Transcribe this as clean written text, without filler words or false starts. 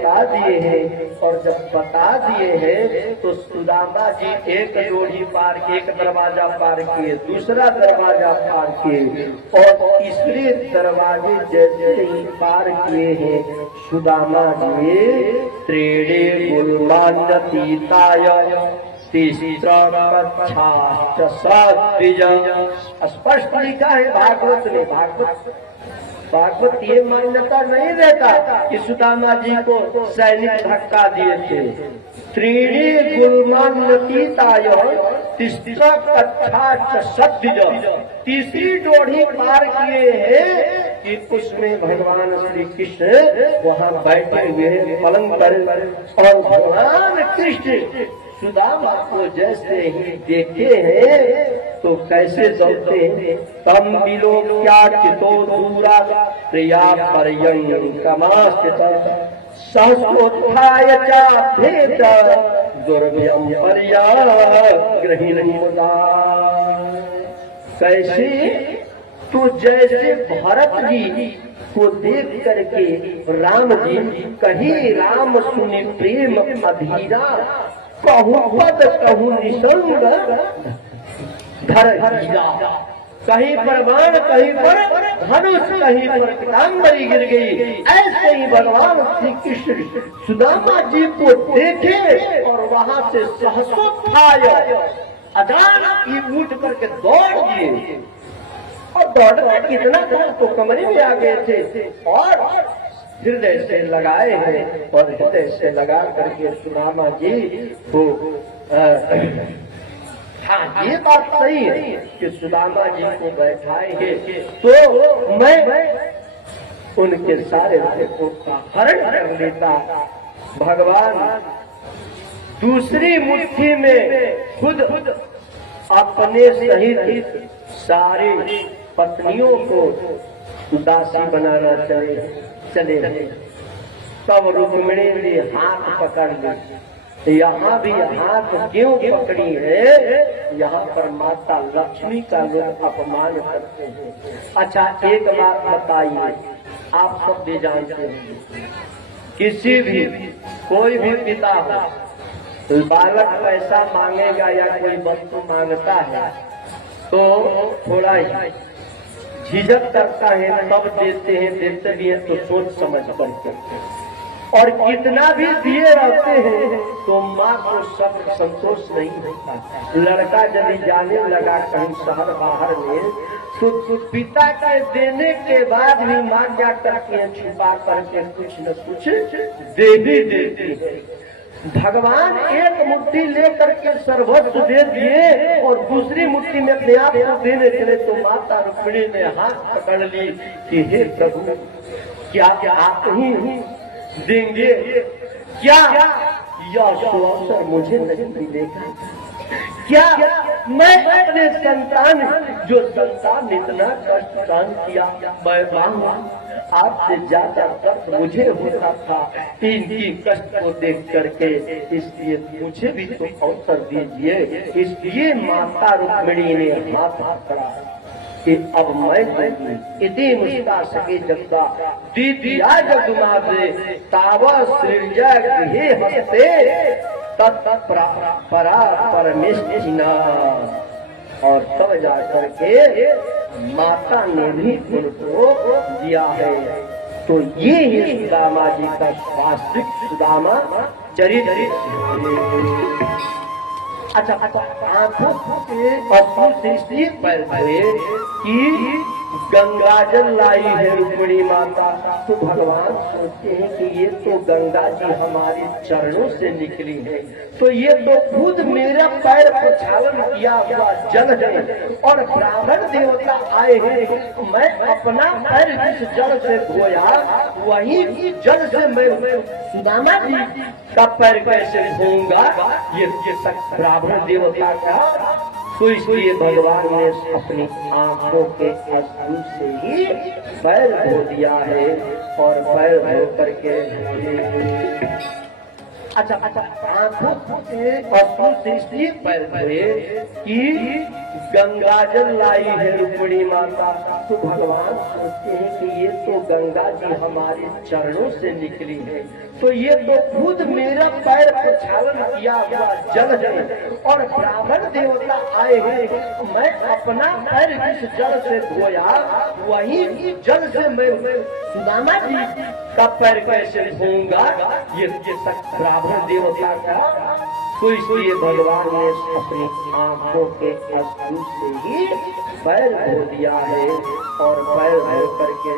बता दिए हैं। और जब बता दिए हैं तो सुदामा जी एक डोरी पार किए, एक दरवाजा पार किए, दूसरा दरवाजा पार किए और तीसरे दरवाजे जैसे ही पार किए हैं सुदामा जी त्रीणे गुरुमान्यतीताय स्पष्ट लिखा है भागवत ने। भागवत ये मान्यता नहीं देता कि सुदामा जी को सैनिक धक्का दिए थे। त्रीणी गुरुमान्यतीताय तीसरी डोढ़ी पार किए हैं कि उसमें भगवान श्री कृष्ण वहाँ बैठे हुए हैं पलंग पर। और भगवान कृष्ण सुदामा को जैसे ही देखे हैं तो कैसे दौड़ते हैं। तम बिलो क्या चितो दूरा प्रिया पर्यंकमास्थित सहसोत्थाय चाभेद दुर्भ्यम पर्याग्रहीण मुदा। कैसे तो जैसे भरत जी को देख करके राम जी कहीं राम सुनि प्रेम अधीरा कहूँ पद कहूँ निसंग धर हीरा। कहीं पर बाण, कहीं पर धनुष, कहीं पर पीतांबरी गिर गई। ऐसे ही भगवान श्री कृष्ण सुदामा जी को देखे और वहाँ से सहसोत्थाय अचानक ही उठ करके दौड़ दिए। और दौड़ना कितना था तो कमरे में आ गए थे और हृदय से लगाए हैं। और हृदय से लगा करके सुदामा जी को हाँ ये बात सही है कि सुदामा जी को बैठाएंगे तो मैं उनके सारे दुखों का हरण कर लेता। भगवान दूसरी मुट्ठी में खुद अपने सहित सारी पत्नियों को दासी बनाना चले। तब रुक्मिणी ने हाथ पकड़ ली। यहाँ भी हाथ क्यों पकड़ी है? यहाँ पर माता लक्ष्मी का लोग अपमान करते हैं। अच्छा एक बात बताइए, आप सब भी जानते हैं किसी भी कोई भी पिता हो बालक पैसा मांगेगा या कोई वस्तु मांगता है तो थोड़ा ही झिझक करता है, तब देते हैं। देते भी हैं तो सोच समझ कर और कितना भी दिए रहते हैं तो माँ को सब संतोष नहीं होता। लड़का जब जाने लगा कहीं शहर बाहर में तो पिता के देने के बाद भी माँ क्या करती है, छुपा करके कुछ न कुछ दे भी देती है। भगवान एक मुट्ठी लेकर के सर्वस्व दे दिए और दूसरी मुट्ठी में अपने आप को देने चले तो माता रुक्मिणी ने हाथ पकड़ ली कि हे प्रभु क्या आप ही देंगे क्या? यह अवसर मुझे नहीं मिलेगा क्या? मैं अपने संतान जो संतान इतना कष्ट सहन किया मैं आपसे ज्यादा कष्ट मुझे होता था इनकी कष्ट को देख करके, इसलिए मुझे भी तो अवसर दीजिए। इसलिए माता रुक्मिणी ने हाथ पकड़ा कि अब मैं इति मुस्का सके जगदा दीदिया जगुमादे तावा सृजा गृहे हस्ते तत्परा परमेष्ठिना। और तब जाकर के माता ने भी उनको दिया है। तो ये है सुदामा जी का वास्तविक सुदामा चरित्र। अच्छा आंखों से इसलिए पैर कि गंगा जल लाई है रुक्मिणी माता। तो भगवान सोचते हैं कि ये तो गंगा जी हमारे चरणों से निकली है, तो ये तो खुद मेरा पैर प्रक्षालन किया हुआ जल है और ब्राह्मण देवता आए हैं, तो मैं अपना पैर जिस जल से धोया वही जल से मैं सुदामा जी का पैर कैसे धोऊंगा? ये ब्राह्मण देवता का। तो इसलिए भगवान ने अपनी आंखों के अश्रु से ही पैर धो दिया है। और पैर धो करके अच्छा आंखों से अश्रु से इसलिए पैर धोए कि गंगा जल लाई है रुक्मिणी माता। तो भगवान सोचते हैं कि ये तो गंगा जी हमारे चरणों से निकली है, तो ये तो खुद मेरा पैर प्रक्षालन किया हुआ जल है और ब्राह्मण देवता आए हैं, तो मैं अपना पैर जिस जल से धोया वही जल से मैं सुदामा जी का पैर कैसे धोऊंगा, ये ब्राह्मण देवता का। तो इसलिए भगवान ने अपनी आंखों के अश्रु से ही पैर धो दिया है और पैर धो करके